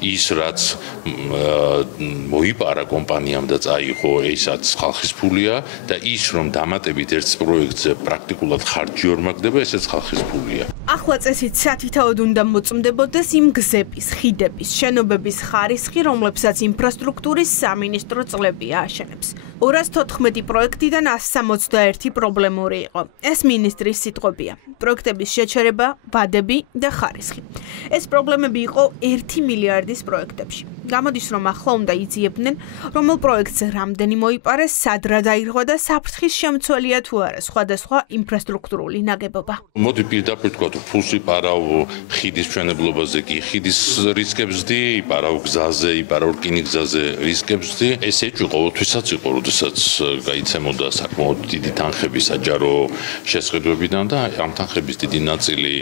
ის რაც მოიპარა კომპანიამ და წაიღო, ესაც ხალხის ფულია და ის რომ დამატებით ერთ პროექტზე პრაქტიკულად ხარჯი ვერ მაგდება, ესეც ხალხის ფულია. ახლა წესით სათითაოდ უნდა მოწმდებოდეს იმ გზების, ხიდების, შენობების ხარისხი, რომლებსაც ინფრასტრუქტურის სამინისტრო წლები ააშენებს. 214 პროექტიდან 161 პრობლემური იყო. ეს მინისტრის სიტყვებია. პროექტების შეჩერება, ვადები და ხარისხი. ეს პრობლემები იყო 1 მილიარდის პროექტებში. გამოდის, რომ ახლა უნდა იძიებდნენ, რომელ პროექტზე რამდენი მოიპარეს, სად რა დაირღვა და საფრთხის შემცველია თუ არა სხვადასხვა ინფრასტრუქტურული ნაგებობა. მოდი პირდაპირ თქვა, რომ ფულს იპარავ ხიდის მშენებლობაზე კი ხიდის რისკებსდი, იპარავ გზაზე, იპარავ რკინიგზაზე რისკებსდი. ეს ეჭვი ყოველთვისაც იყო, როდესაც გაიცემოდა საკმაოდ დიდი თანხები საჯარო შესყიდვებიდან და ამ თანხების დიდი ნაწილი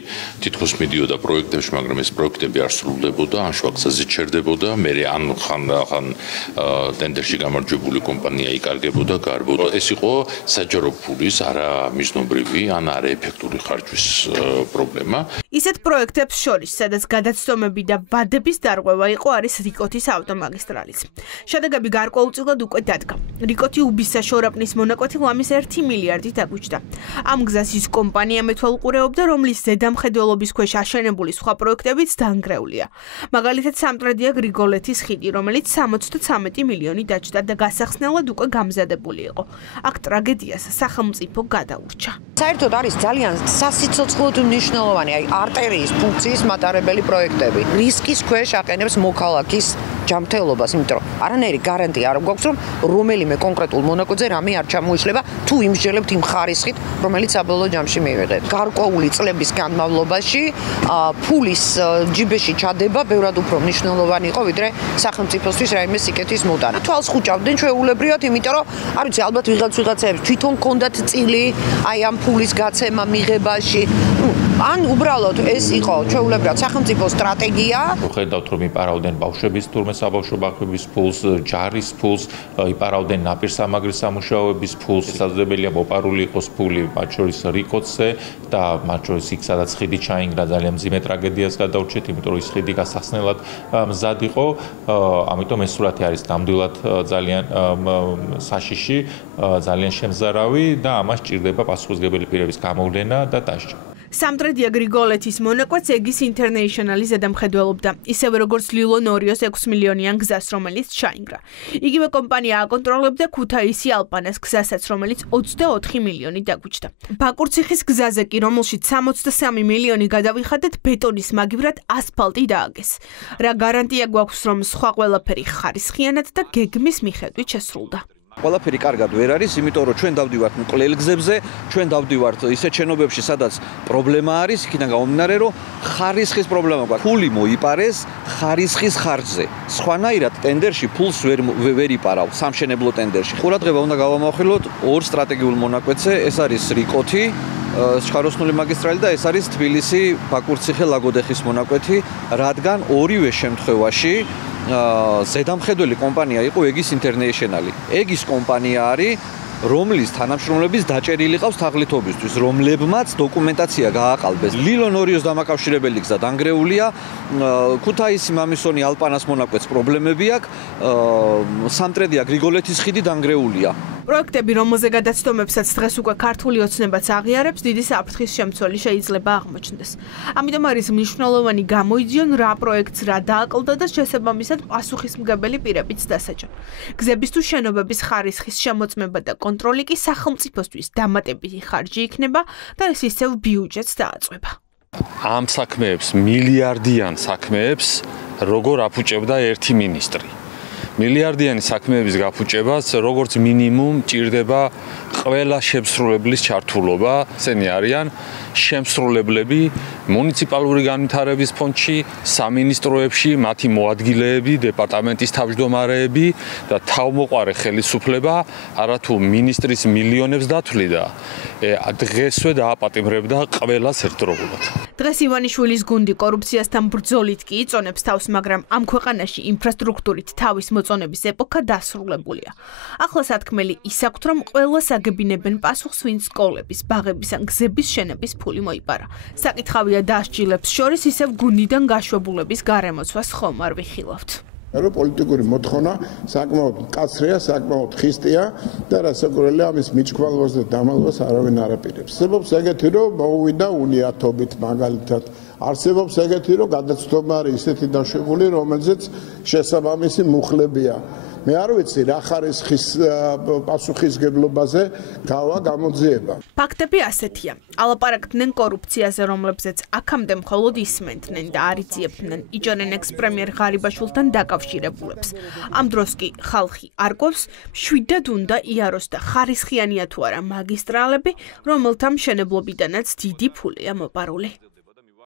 თითქოს მიდიოდა პროექტებში, მაგრამ ეს პროექტები არ სრულდებოდა, ან შვაგზაზე ჩერდებოდა, მე ან ხან ტენდერში გამარჯვებული კომპანია იკარგებოდა, გარბოდა. ეს იყო საჯარო ფულის არა მიზნობრივი, ან არაეფექტური ხარჯვის პრობლემა. ისეთ პროექტებს შორის, სადაც გადაცდომები და ვადების დარღვევა იყო, არის რიკოთის ავტომაგისტრალიც. შედეგები გარკვეულწილად უკვე დადგა. რიკოთი უბისა შორაპნის მონაკვეთი ლამის 1 მილიარდი დაგვიჯდა. ამ გზას ის კომპანია მეთვალყურეობდა, რომლის ზედამხედველობის ქვეშ აშენებული სხვა პროექტებიც დაანგრეულია. მაგალითად, სამტრედია გრიგოლეთის ხიდი, რომელიც 73 მილიონი დაჯდა და გასახსნელად უკვე გამზადებული იყო. აქ ტრაგედიას სახელმწიფო გადაურჩა. საერთოდ არის ძალიან სასიცოცხლოდ მნიშვნელოვანი, აი არტერიის ფუნქციის მატარებელი პროექტები. რისკის ქვეშ აყენებს მოქალაქის ჯანმრთელობას, იმიტომ რომ არანაირი გარანტია არ გვაქვს, რომ რომელიმე კონკრეტულ მონაკვეთზე რამე არ ჩამოიშლება, თუ იმსჯელებთ იმ ხარისხით, რომელიც საბოლოო ჯამში მივიღეთ. გარკვეული წლების განმავლობაში ფულის ჯიბეში ჩადება ბევრად უფრო მნიშვნელოვანი იყო, ვიდრე სახელმწიფოსთვის რაიმე სიკეთის მოტანა. თვალს ხუჭავდნენ ჩვეულებრივად, იმიტომ რომ არ ვიცი, ალბათ ვიღაცებს თვითონ ჰქონდათ წილი აი ამ ფულის გაცემა მიღებაში. ან უბრალოდ ეს იყო ჩვეულებრივად სახელმწიფოს სტრატეგია. ხედავთ, რომ იპარავდნენ ბავშვების თურმე საბავშვო ბაღების ფულს, ჯარის ფულს, იპარავდნენ ნაპირსამაგრის სამუშაოების ფულს. შესაძლებელია მოპარული იყოს ფული, მათ შორის რიკოთზე და მათ შორის იქ, სადაც ხიდი ჩაინგრა, ძალიან მძიმე ტრაგედიას გადაურჩეთ, იმიტომ რომ ის ხიდი გასახსნელად მზად იყო. ამიტომ ეს სურათი არის ნამდვილად ძალიან საშიში, ძალიან შემზარავი და ამას ჭირდება პასუხისმგებელი პირების გამოვლენა და დასჯა. სამტრედია გრიგოლეთის მონაკვეთს ეგის ინტერნეიშნალი ზედამხედველობდა, ისევე როგორც ლილო ნორიოს 6 მილიონიან გზას, რომელიც ჩაინგრა. იგივე კომპანია აკონტროლებდა ქუთაისი ალპანას გზასაც, რომელიც 24 მილიონი დაგვიჯდა. ბაკურციხის გზაზე კი, რომელშიც 63 მილიონი გადავიხადეთ, ბეტონის მაგივრად ასფალტი დააგეს. რა გარანტია გვაქვს, რომ სხვა ყველაფერი ხარისხიანად და გეგმის მიხედვით შესრულდა? ყველაფერი კარგად ვერ არის, იმიტომ რომ ჩვენ დავდივართ მკვლელ გზებზე, ჩვენ დავდივართ ისეთ შენობებში, სადაც პრობლემა არის, იქიდან გამომდინარე, რომ ხარისხის პრობლემა გვაქვს. ფული მოიპარეს ხარისხის ხარჯზე. სხვანაირად ტენდერში ფულს ვერ იპარავ, სამშენებლო ტენდერში. ყურადღება უნდა გავამახვილოთ ორ სტრატეგიულ მონაკვეთზე, ეს არის რიკოთი, შხაროსნული მაგისტრალი და ეს არის თბილისი ბაკურციხე-ლაგოდეხის მონაკვეთი, რადგან ორივე შემთხვევაში ზედამხედველი კომპანია იყო ეგის ინტერნეიშნალი. ეგის კომპანია არის, რომლის თანამშრომლების დაჭერილი ყავს თაღლითობისთვის, რომლებმაც დოკუმენტაცია გააყალბეს. ლილო ნორიოს დამაკავშირებელი გზა დანგრეულია, ქუთაისი მამისონი ალპანას მონაკვეთს პრობლემები აქვს, სამტრედია გრიგოლეთის ხიდი დანგრეულია. პროექტები, რომელზე გადაცდომებსაც დღეს უკვე ქართული ოცნებაც აღიარებს, დიდი საფრთხის შემცველი შეიძლება აღმოჩნდეს. ამიტომ არის მნიშვნელოვანი გამოიძიონ რა პროექტს რა დააკლდა და შესაბამისად პასუხისმგებელი პირებიც დასაჯონ. გზების თუ შენობების ხარისხის შემოწმება და კონტროლი კი სახელმწიფოსთვის დამატებითი ხარჯი იქნება და ეს ისევ ბიუჯეტს დააწყვება. ამ საქმეებს, მილიარდიან საქმეებს, როგორ აფუჭებდა ერთი მინისტრი. მილიარდიანი საქმეების გაფუჭებას როგორც მინიმუმ ჭირდება ყველა შემსრულებლის ჩართულობა. ესენი არიან შემსრულებლები მუნიციპალური განვითარების ფონდში, სამინისტროებში, მათი მოადგილეები, დეპარტამენტის თავმჯდომარეები და თავმოყარე ხელისუფლება არათუ მინისტრის მილიონებს დათვლიდა, დღესვე დააპატიმრებდა ყველას ერთდროულად. დღეს ივანიშვილის გუნდი კორუფციასთან ბრძოლით კი იწონებს თავს, მაგრამ ამ ქვეყანაში ინფრასტრუქტურით თავის მოწონების ეპოქა დასრულებულია. ახლა სათქმელი ის აქვთ, რომ ყველა საგებინებენ პასუხს ვინც სკოლების, ბაღების ან გზების შენების ფული მოიპარა. საკითხავია დასჯილებს შორის ისევ გუნდიდან გაშვებულების გარემოცვას ხომ არ ვიხილავთ. რომ პოლიტიკური მოთხოვნა საკმაოდ მკაცრია, საკმაოდ ხისტია და რასაკვირველია ამის მიჩქვალებას და დამალვას არავინ არ აპირებს. არსებობს ეგეთი რომ მოუვიდა უნიათობით მაგალითად. არსებობს ეგეთი რომ გადაცდომა არის ისეთი დაშვებული, რომელზეც შესაბამისი მუხლებია. მე არ ვიცი რა ხარისხის პასუხისგებლობაზე გავა გამოძიება. ფაქტები ასეთია. ალაპარაკდნენ კორუფციაზე, რომლებზეც აქამდე მხოლოდ ისმენდნენ და არ იძიებდნენ იჯარენ ექს-პრემიერ ღარიბაშვილთან დაკავშირებულებს. ამ დროს კი ხალხი არკვევს, მშვიდად უნდა იაროს და ხარისხიანია თუ არა მაგისტრალები, რომელთა მშენებლობიდანაც დიდი ფულია მოპარული.